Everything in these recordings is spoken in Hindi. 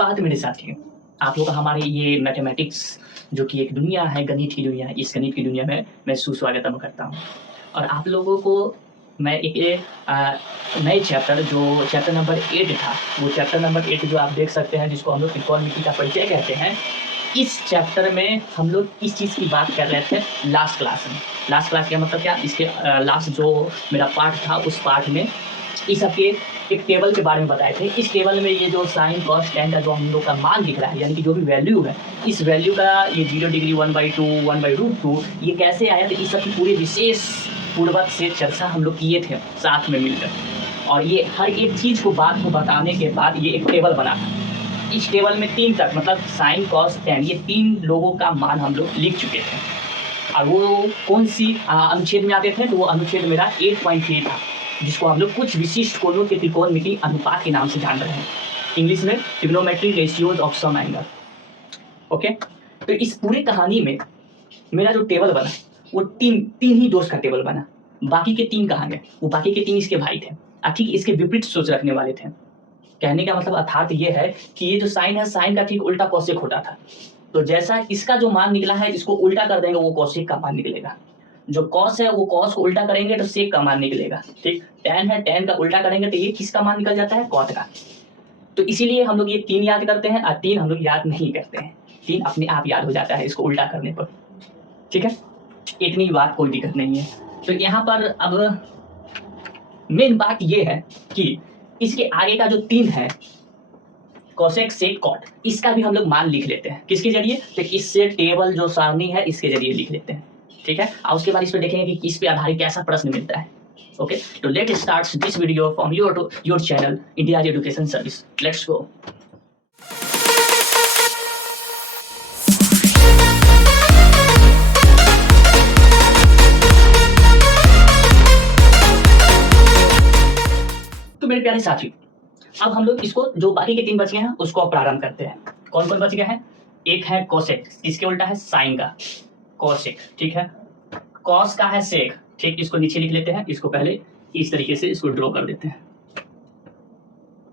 बात मेरे साथियों, आप लोग का हमारे ये मैथमेटिक्स जो कि एक दुनिया है, गणित की दुनिया है, इस गणित की दुनिया में मैं सुस्वागतम करता हूँ। और आप लोगों को मैं एक नए चैप्टर जो चैप्टर नंबर 8 था, वो चैप्टर नंबर 8 जो आप देख सकते हैं, जिसको हम लोग त्रिकोणमिति का परिचय कहते हैं। इस चैप्टर में हम लोग इस चीज़ की बात कर रहे थे लास्ट क्लास में। लास्ट क्लास का मतलब क्या, इसके लास्ट जो मेरा पार्ट था, उस पार्ट में इस सबके एक टेबल के बारे में बताए थे। इस टेबल में ये जो साइन कॉस टेन का जो हम लोग का मान दिख रहा है, यानी कि जो भी वैल्यू है, इस वैल्यू का ये 0 डिग्री 1/2 1/√2 ये कैसे आया, तो इस सब की पूरी विशेष पूर्वक से चर्चा हम लोग किए थे साथ में मिलकर। और ये हर एक चीज़ को बात को बताने के बाद ये एक टेबल बना था। इस टेबल में 3 तक मतलब साइन कॉस टेन ये 3 लोगों का मान हम लोग लिख चुके थे। और वो कौन सी अनुच्छेद में आते थे, तो वो अनुच्छेद मेरा 8.3 था, जिसको हम लोग कुछ विशिष्ट कोणों के त्रिकोणमिति अनुपात के नाम से जान रहे हैं। इंग्लिश में trigonometry ratios of some angle. Okay, तो इस पूरी कहानी में मेरा जो टेबल बना वो तीन ही दोस्त का टेबल बना। बाकी के 3 कहाँ गए? वो बाकी के 3 इसके भाई थे, ठीक इसके विपरीत सोच रखने वाले थे। कहने का मतलब अर्थात ये है कि ये जो साइन है, साइन का ठीक उल्टा कौशिक होता था। तो जैसा इसका जो मान निकला है, इसको उल्टा कर देंगे वो कौशिक का मान निकलेगा। जो कॉस है वो कॉस को उल्टा करेंगे तो सेक का मान निकलेगा। ठीक, टेन है, टेन का उल्टा करेंगे तो ये किसका मान निकल जाता है? कॉट का। तो इसीलिए हम लोग ये 3 याद करते हैं और 3 हम लोग याद नहीं करते हैं। 3 अपने आप याद हो जाता है इसको उल्टा करने पर। ठीक है, इतनी बात, कोई दिक्कत नहीं है। तो यहाँ पर अब मेन बात ये है कि इसके आगे का जो 3 है, कोसेक सेक कॉट, इसका भी हम लोग मान लिख लेते हैं। किसके जरिए? तो इससे टेबल जो सारणी है इसके जरिए लिख लेते हैं। ठीक है, और उसके बाद इस पर देखेंगे कि इस पे आधारित कैसा प्रश्न मिलता है। ओके, तो let start this video from your channel India education service. Let's go. तो मेरे प्यारे साथी, अब हम लोग इसको जो बाकी के 3 बच गए हैं उसको प्रारंभ करते हैं। कौन कौन बच गए हैं? एक है कोसेक, इसके उल्टा है साइन का कोसेक। ठीक है, कॉस का है सेक। ठीक, इसको नीचे लिख लेते हैं, इसको पहले इस तरीके से इसको ड्रॉ कर देते हैं।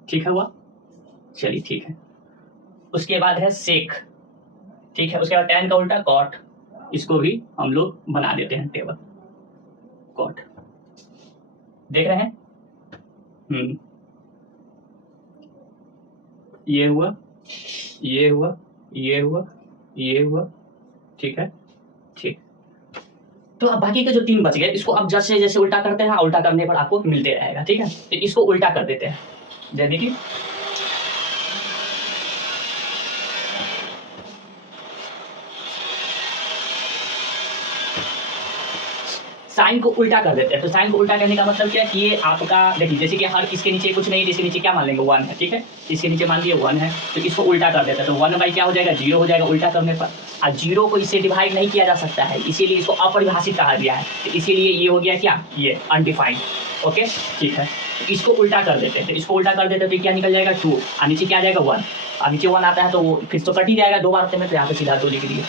ठीक है, हुआ? चलिए ठीक है। उसके बाद है सेक। ठीक है, उसके बाद टेन का उल्टा कॉट, इसको भी हम लोग बना देते हैं टेबल। कॉट देख रहे हैं? ये हुआ, ये हुआ, ये हुआ, ये हुआ। ठीक है, ठीक। तो अब बाकी के जो 3 बच गए, इसको अब जैसे जैसे उल्टा करते हैं, उल्टा करने पर आपको मिलते रहेगा। ठीक है, तो इसको उल्टा कर देते हैं। जैसे कि साइन को उल्टा कर देते हैं। तो साइन को उल्टा करने का मतलब क्या है कि ये आपका देखिए, जैसे कि हर इसके नीचे कुछ नहीं है, इसके नीचे क्या मान लेंगे? 1 है। ठीक है, इसके नीचे मान लिया 1 है, तो इसको उल्टा कर देते हैं। तो 1 क्या हो जाएगा? 0 हो जाएगा उल्टा करने पर। और 0 को इससे डिवाइड नहीं किया जा सकता है, इसीलिए इसको अपरिभाषित कहा गया है। तो इसीलिए ये हो गया क्या? ये अनडिफाइंड। ओके, ठीक है, तो इसको उल्टा कर देते हैं। तो इसको उल्टा कर देते हैं तो क्या निकल जाएगा? 2। और नीचे क्या आ जाएगा? 1। और नीचे 1 आता है तो वो फिर तो कट ही जाएगा 2 बार में, तो यहाँ पे सीधा 2 लिख दिए।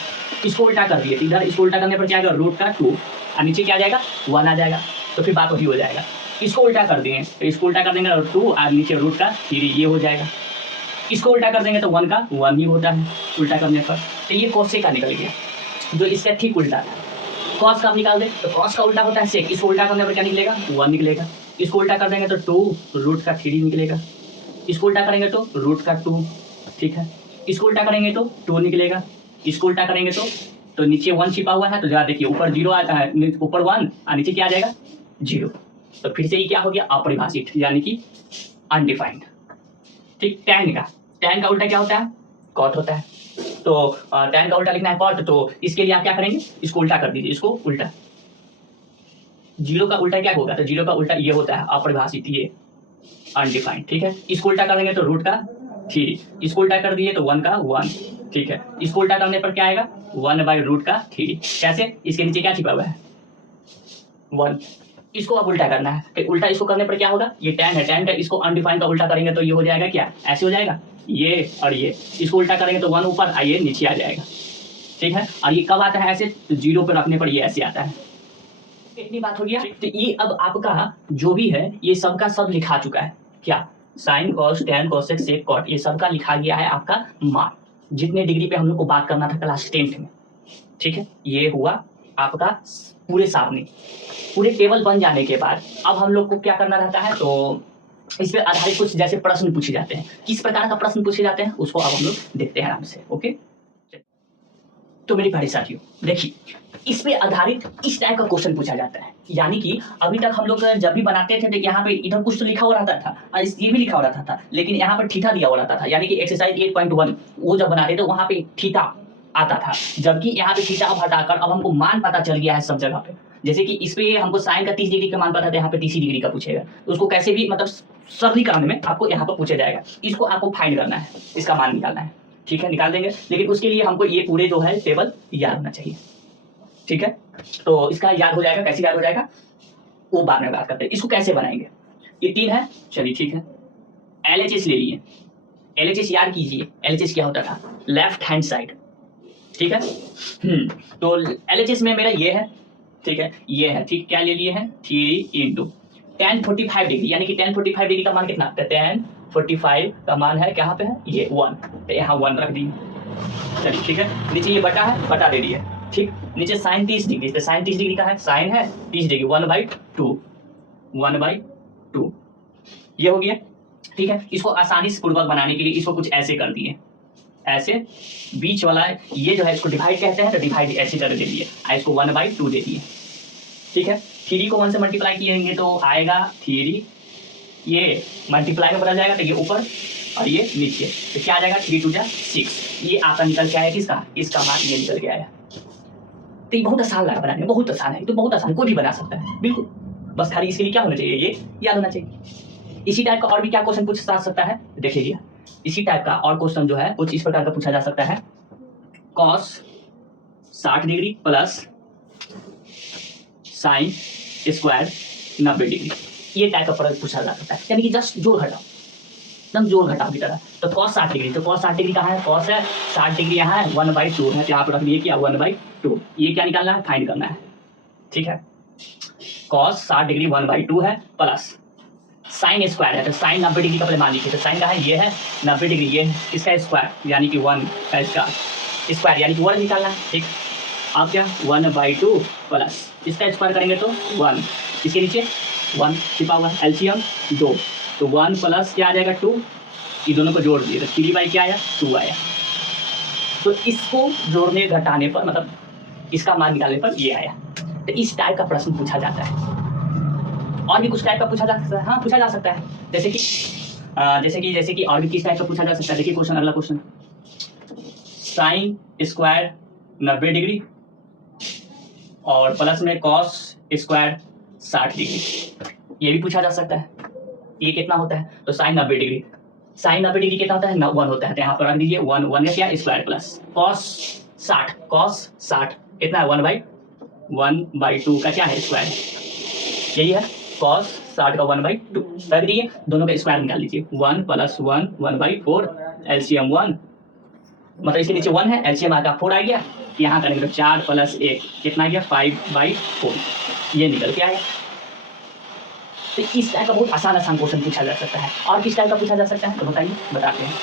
इसको उल्टा कर दिए, इधर इसको उल्टा करने पर क्या आएगा? रूट का 2। और नीचे क्या आ जाएगा? 1 आ जाएगा, तो फिर बात वही हो जाएगा। इसको उल्टा कर देंगे तो इसको उल्टा कर देंगे 2 और नीचे रूट का 3, ये हो जाएगा। इसको उल्टा कर देंगे तो 1 का 1 ही होता है उल्टा करने पर। तो ये कोसेक का निकल गया, जो इसका ठीक उल्टा था। कॉस का आप निकाल दें तो कॉस का उल्टा होता है सेक। इसको उल्टा करने पर क्या निकलेगा? 1 निकलेगा। इसको उल्टा कर देंगे तो 2 रूट का 3 निकलेगा। इसको उल्टा करेंगे तो रूट का 2। ठीक है, इसको उल्टा करेंगे तो 2 निकलेगा। इसको उल्टा करेंगे तो नीचे 1 छिपा हुआ है, तो जरा देखिए ऊपर 0 आता है, ऊपर 1 और नीचे क्या आ जाएगा? 0। तो फिर से ये क्या हो गया? अपरिभाषित, यानी कि अनडिफाइंड। ठीक, टेन का उल्टा क्या होता है? कॉट होता है। तो टेन का उल्टा लिखना है कॉट, तो इसके लिए आप क्या करेंगे? इसको उल्टा कर दीजिए, इसको उल्टा। 0 का उल्टा क्या होगा? तो 0 का उल्टा ये होता है अपरिभाषित, ये अनडिफाइंड। ठीक है, इसको उल्टा कर देंगे तो रूट का 3। इसको उल्टा कर दिए तो 1 का 1। ठीक है, इसको उल्टा करने पर क्या आएगा? 1/√3। कैसे? इसके नीचे क्या छिपा हुआ है? 1। इसको अब उल्टा करना है, तो उल्टा इसको करने पर क्या होगा? ये टेन है, टेन का इसको अनडिफाइंड का उल्टा करेंगे तो ये हो जाएगा क्या? ऐसे हो जाएगा ये, और ये इसको उल्टा करेंगे तो 1 ऊपर और ये नीचे आ जाएगा। ठीक है, और ये कब आता है ऐसे? तो 0 पर रखने पर ये ऐसे आता है। इतनी बात हो गया। तो ये अब आपका जो भी है ये सबका सब लिखा चुका है। क्या? Sine cos tan cosec sec cot, ये सबका लिखा गया है आपका मान, जितने डिग्री पे हम लोग को बात करना था क्लास 10th में। ठीक है, ये हुआ आपका पूरे सारणी। पूरे टेबल बन जाने के बाद अब हम लोग को क्या करना रहता है, तो इस पे आधारित कुछ जैसे प्रश्न पूछे जाते हैं। किस प्रकार का प्रश्न पूछे जाते हैं उसको अब हम लोग देखते हैं आराम से। ओके, तो मेरे प्यारे साथियों देखिए, इस पे आधारित इस टाइप का क्वेश्चन पूछा जाता है। यानी कि अभी तक हम लोग जब भी बनाते थे तो यहाँ पे इधर कुछ तो लिखा हुआ रहता था और ये भी लिखा हुआ रहता था, लेकिन यहाँ पर थीटा दिया हुआ रहता था। यानी कि एक्सरसाइज 8.1 वो जब बनाते थे वहाँ पे थीटा आता था, जबकि यहाँ पे थीटा अब हटाकर अब हमको मान पता चल गया है सब जगह पे। जैसे कि इस पे हमको साइन का 30 डिग्री का मान पता था, यहाँ पे 30 डिग्री का पूछेगा, तो उसको कैसे भी मतलब सरलीकरण में आपको यहाँ पर पूछा जाएगा। इसको आपको फाइंड करना है, इसका मान निकालना है। ठीक है, निकाल देंगे, लेकिन उसके लिए हमको ये पूरे जो है टेबल याद होना चाहिए। ठीक है, तो इसका याद हो जाएगा, कैसे याद हो जाएगा वो बाद में बात करते हैं। इसको कैसे बनाएंगे, ये 3 है, चलिए ठीक है। LHS ले लिए, LHS याद कीजिए, LHS क्या होता था, लेफ्ट हैंड साइड। ठीक है, तो LHS में मेरा ये है, ठीक है, ये है, ठीक, क्या ले लिए हैं 3 इंटू tan 45 डिग्री, यानी कि tan 45 डिग्री का मान कितना आता है, tan 45 का मान है कहाँ पे है, ये 1, तो यहाँ 1 रख दिए। चलिए ठीक है, नीचे ये बटा है, बटा दे दिए। ठीक, नीचे साइन 30 डिग्री, तो साइन 30 डिग्री का है, साइन है 30 डिग्री 1/2, 1/2 ये हो गया। ठीक है, इसको आसानी से पूर्वक बनाने के लिए इसको कुछ ऐसे कर दिए, ऐसे बीच वाला ये जो है इसको डिवाइड कहते हैं, तो डिवाइड ऐसे कर दे दिए, इसको 1/2 दे दिए। ठीक है, 3 को 1 से मल्टीप्लाई किएंगे तो आएगा 3, ये मल्टीप्लाई में बदल जाएगा, तो ये ऊपर और ये नीचे, तो क्या आ जाएगा 3 2 6, ये आपका निकल के आया किसका, इसका मान ये निकल के आया। तो ये बहुत आसान लगा बनाने में, बहुत आसान है, तो बहुत आसान, कोई भी बना सकता है बिल्कुल। बस खाली इसके लिए क्या होना चाहिए, ये याद होना चाहिए। इसी टाइप का और भी क्या क्वेश्चन पूछ सकता है, देखिए इसी टाइप का और क्वेश्चन जो है कुछ इस प्रकार का पूछा जा सकता है, cos 60 degree plus sine square 90 degree, ये टाइप का प्रश्न पूछा जा सकता है। यानी कि जस्ट जोड़ घटाओ, एकदम जोड़ घटाव की तरह। तो cos 60 डिग्री, तो cos 60 डिग्री कहाँ है, cos है 60 डिग्री यहाँ है 1/2 है, तो यहाँ पर रख दिए क्या 1/2, ये क्या निकालना है, फाइंड करना है। ठीक है, cos 60 डिग्री 1/2 है प्लस साइन स्क्वायर है, तो साइन 90 डिग्री का पहले मान लीजिए, तो साइन का है ये है 90 डिग्री, ये इसका स्क्वायर यानी कि 1 का इसका स्क्वायर यानी कि 1 निकालना है। ठीक, अब क्या 1/2 प्लस इसका स्क्वायर करेंगे तो 1, इसके नीचे 1 छिपा हुआ, एलसीएम 2, तो 1 प्लस क्या आ जाएगा 2, ये दोनों को जोड़ दिए तो 3 क्या आया 2 आया। तो इसको जोड़ने घटाने पर मतलब इसका मान निकालने पर ये आया। तो इस टाइप का प्रश्न पूछा जाता है। और भी कुछ टाइप का पूछा जा सकता है, हाँ पूछा जा सकता है, जैसे कि और भी किस टाइप का पूछा जा सकता है। देखिए क्वेश्चन, अगला क्वेश्चन, साइन स्क्वायर 90 डिग्री और प्लस में कॉस स्क्वायर 60 डिग्री, ये भी पूछा जा सकता है। ये कितना होता है, तो साइन 90 डिग्री, साइन 90 डिग्री कितना होता है 1 होता है, तो यहाँ पर रख दीजिए 1 का क्या स्क्वायर प्लस कॉस 60 कितना है 1/2 का क्या है स्क्वायर, यही है cos 60 का 1/2 रख दिए, दोनों का स्क्वायर निकाल लीजिए 1 + 1 1/4, एलसीएम 1, मतलब इसके नीचे 1 है, एलसीएम आपका 4 आ गया, यहाँ करेंगे तो 4 + 1 कितना आ गया 5/4, ये निकल के आया। तो इस टाइप का बहुत आसान क्वेश्चन पूछा जा सकता है। और किस टाइप का पूछा जा सकता है तो बताइए, बताते हैं।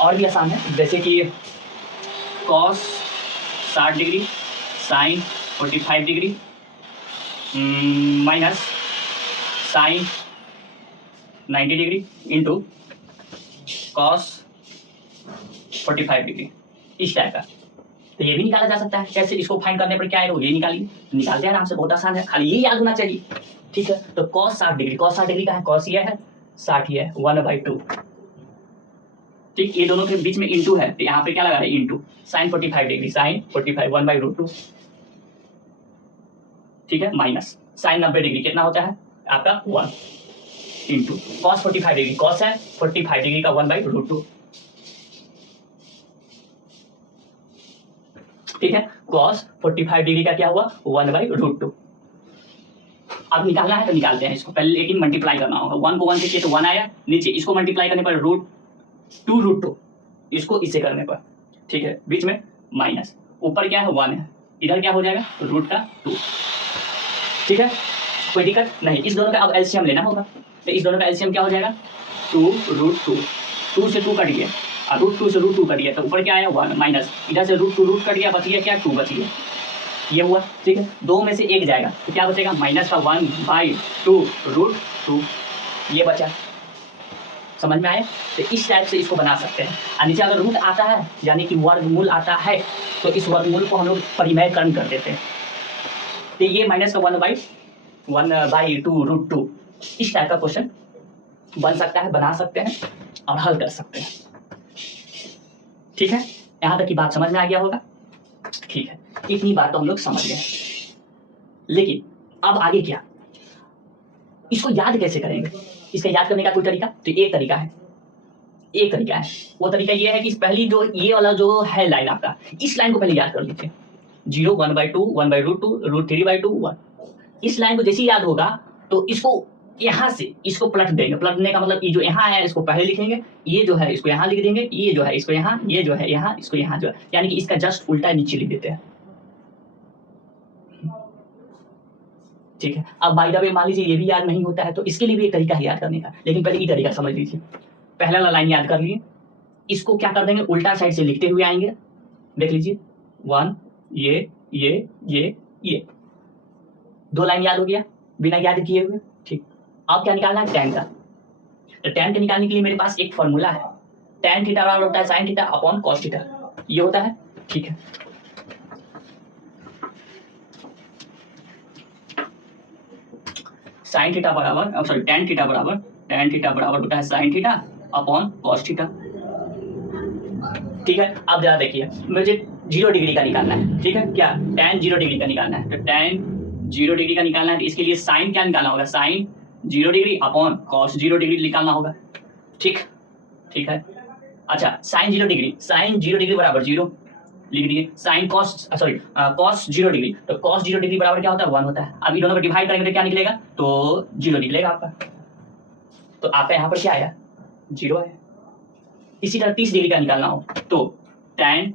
और भी आसान है, जैसे कि cos 60 degree sine 45 degree minus sine 90 degree into cos 45 degree, इस टाइप का। तो ये भी निकाला जा सकता है। कैसे, इसको फाइंड करने पर क्या आएगा ये निकालिए, निकालते हैं आराम से, बहुत आसान है, खाली ये याद होना चाहिए। ठीक है, तो cos 60 डिग्री, cos 60 डिग्री का है, cos ये है 60 ये है 1/2। ठीक, ये दोनों के बीच में इंटू है, तो यहाँ पे क्या लगा रहे हैं इंटू, साइन 45 डिग्री साइन 45 1/2, ठीक है, माइनस साइन 90 डिग्री कितना होता है आपका 1 इंटू कॉस 45 डिग्री, कॉस है 45 डिग्री का 1/2। ठीक है, cos 45 डिग्री का क्या हुआ 1/2। अब निकालना है तो निकालते हैं इसको पहले, लेकिन मल्टीप्लाई करना होगा। 1 को 1 से किए तो 1 आया, नीचे इसको मल्टीप्लाई करने पर √2, इसको इससे करने पर, ठीक है, बीच में माइनस, ऊपर क्या है 1 है, इधर क्या हो जाएगा √2। ठीक है, कोई दिक्कत नहीं। इस दोनों का अब एलसीएम लेना होगा, तो इस दोनों का एलसीएम क्या हो जाएगा 2√2, 2 से 2 कट गया और √2 से √2 कट गया, तो ऊपर क्या आया 1 माइनस, इधर से √2 रूट कट गया, बच गया क्या 2 बच गया, ये हुआ। ठीक है, 2 में से 1 जाएगा तो क्या बचेगा माइनस का 1/2√2, ये बचा। समझ में आया? तो इस टाइप से इसको बना सकते हैं। और नीचे अगर रूट आता है यानी कि वर्गमूल आता है तो इस वर्गमूल को हम लोग परिमेयकरण कर देते हैं। तो ये माइनस का 1/2√2 इस टाइप का क्वेश्चन बन सकता है, बना सकते हैं और हल कर सकते हैं। ठीक है, यहाँ तक की बात समझ में आ गया होगा। ठीक है, इतनी बात तो हम लोग समझ गए, लेकिन अब आगे क्या, इसको याद कैसे करेंगे? इसका याद करने का कोई तरीका? तो एक तरीका है, वो तरीका ये है कि पहली जो ये वाला जो है लाइन आपका, इस लाइन को पहले याद कर लीजिए, 0 1/2 1/√2 √3/2 1। इस लाइन को जैसे ही याद होगा तो इसको यहाँ से इसको पलट देंगे। पलटने का मतलब ये जो यहाँ है इसको पहले लिखेंगे, ये जो है इसको यहाँ लिख देंगे, ये जो है इसको यहाँ, ये जो है यहाँ, इसको यहाँ जो है, यानी कि इसका जस्ट उल्टा नीचे लिख देते हैं। ठीक है, अब बाय द वे मान लीजिए ये भी याद नहीं होता है तो इसके लिए भी एक तरीका है याद करने का, लेकिन पहले ये तरीका समझ लीजिए। पहला वाला लाइन याद कर लिए, इसको क्या कर देंगे उल्टा साइड से लिखते हुए आएंगे। देख लीजिए 1 ये 2 लाइन याद हो गया बिना याद किए हुए। ठीक, अब क्या निकालना है tan का। तो tan के निकालने के लिए मेरे पास एक फॉर्मूला है, tan थीटा बराबर होता है sin theta upon cos theta, ये होता है। ठीक है, sin थीटा बराबर सॉरी tan थीटा बराबर होता है sin theta upon cos theta. ठीक है, अब जरा देखिए मुझे 0 डिग्री का निकालना है। ठीक है, क्या tan 0 डिग्री का निकालना है, तो tan 0 डिग्री का निकालना है तो इसके लिए sin क्या निकालना होगा, sin 0 degree upon cos 0 degree निकालना होगा। ठीक है, अच्छा sin 0 डिग्री बराबर 0 लिख दिए, sin cos 0 डिग्री, तो cos 0 डिग्री बराबर क्या होता है 1 होता है। अब इन दोनों को डिवाइड करेंगे तो क्या निकलेगा, तो 0 निकलेगा आपका। तो आपका यहाँ पर क्या आया 0 आया। इसी तरह 30 डिग्री का निकालना हो तो tan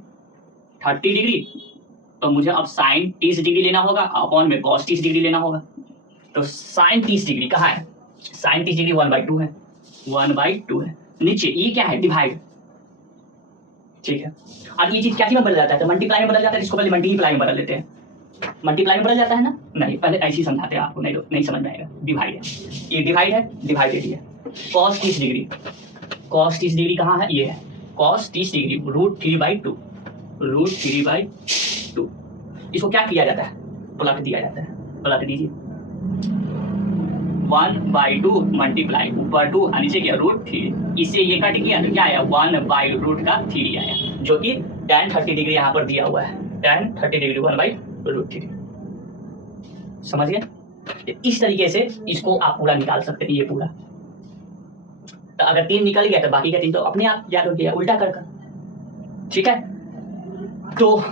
30 डिग्री, तो मुझे अब sin 30 डिग्री लेना होगा अपॉन में cos 30 डिग्री लेना होगा। तो sin 30 डिग्री कहाँ है, sin 30 डिग्री 1/2 है, 1/2 है। नीचे ये क्या है डिवाइड। ठीक है, अब ये चीज क्या में बदल जाता है, तो मल्टीप्लाई में बदल जाता है। इसको पहले मल्टीप्लाई में बदल लेते हैं। मल्टीप्लाई में बदल जाता है ना, नहीं पहले ऐसे ही समझाते हैं आपको, नहीं समझ में आएगा। डिवाइड है, ये डिवाइड है, डिवाइडेड है। cos 30 डिग्री, cos 30 डिग्री कहाँ है, ये है cos 30 डिग्री √3/2, √3/2। इसको क्या किया जाता है, पलट दिया जाता है। पलट दीजिए, 1/2 मल्टीप्लाई ऊपर 2 और नीचे क्या √3, इससे ये कट गया तो क्या आया 1/√3 आया, जो कि tan 30 डिग्री यहाँ पर दिया हुआ है, tan 30 डिग्री 1/√3। समझ गए? इस तरीके से इसको आप पूरा निकाल सकते हैं, ये पूरा। तो अगर 3 निकल गया तो बाकी का 3 तो अपने आप याद हो गया उल्टा कर। ठीक है, तो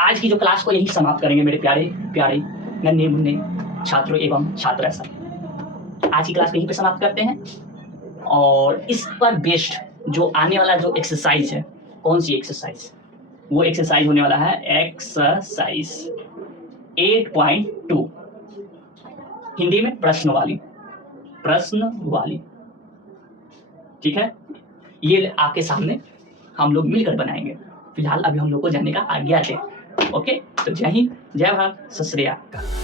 आज की जो क्लास को यही समाप्त करेंगे मेरे प्यारे प्यारे नन्हे मुन्ने छात्रों एवं छात्रा सब। आज की क्लास को यहीं पे समाप्त करते हैं, और इस पर बेस्ड जो आने वाला जो एक्सरसाइज है, कौन सी एक्सरसाइज, वो एक्सरसाइज होने वाला है एक्सरसाइज 8.2, हिंदी में प्रश्न वाली। ठीक है, ये आपके सामने हम लोग मिलकर बनाएंगे। फिलहाल अभी हम लोग को जाने का आज्ञा है। ओके, तो जय हिंद, जय भारत, सत श्री अकाल।